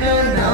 no, no.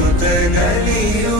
ുതനലിയോ